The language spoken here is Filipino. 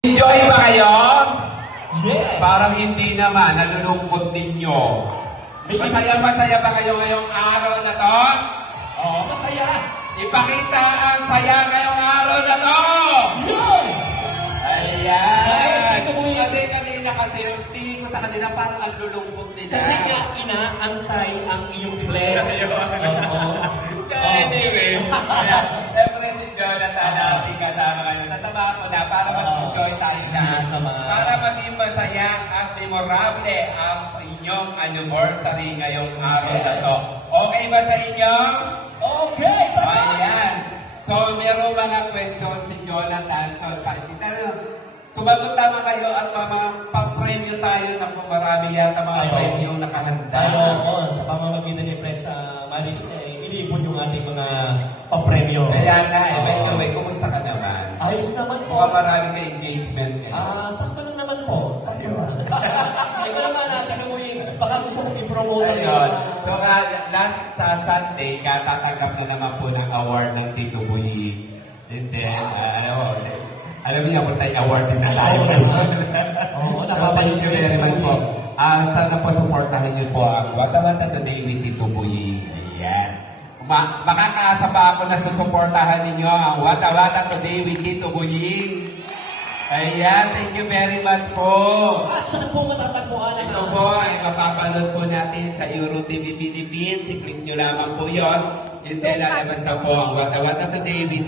Enjoy ba kayo? Yes! Parang hindi naman, nalulungkot ninyo. Masaya ba kayo ngayong araw na to? Oo, masaya! Ipakita ang saya ngayong araw na to! Yun! Ayan! Kasi kanina kasi yung tingin ko sa kanila parang ang lulungkot nila. Kasi nga inaantay ang iyong flex. Anyway, siyempre si Jonathan natin kasama kayo. Tataba ko na para mag-enjoy tayo na. Yes naman. Para maging masaya at memorable ang inyong anniversary ngayong araw na to. Okay ba sa inyo? Okay! Ayan. So, meron mga questions si Jonathan. Sumagot naman kayo at pa-premyo tayo na kung marami yata mga premyo nakahanda. Tayo sa pamamagitan ni Press Marilyn, inipon yung ating mga papremyo. Kaya na, by the way, kumusta ka naman? Ayos naman po. Mukhang marami ka engagement eh. Sakto lang naman po. Sakto lang. Ito naman natin mo yung baka gusto mong i-promote. Ayun. So, last Sunday, katatanggap na naman po ng award ng Tito Boy. And then, alam niyo, po tayo award din na tayo. Oo, Thank you very much po. Sana po supportahan niyo po ang Wata Wata Today with Tito Boy. Ayan. Makakaasa pa ako na susuportahan ninyo ang Wata Wata Today with Tito Boy. Ayan, thank you very much po. At saan po matatagpuan? Ito po ay mapapanood po natin sa Euro TV Philippines. I-click nyo lamang po yun. And then lalabas na po ang Wata Wata Today with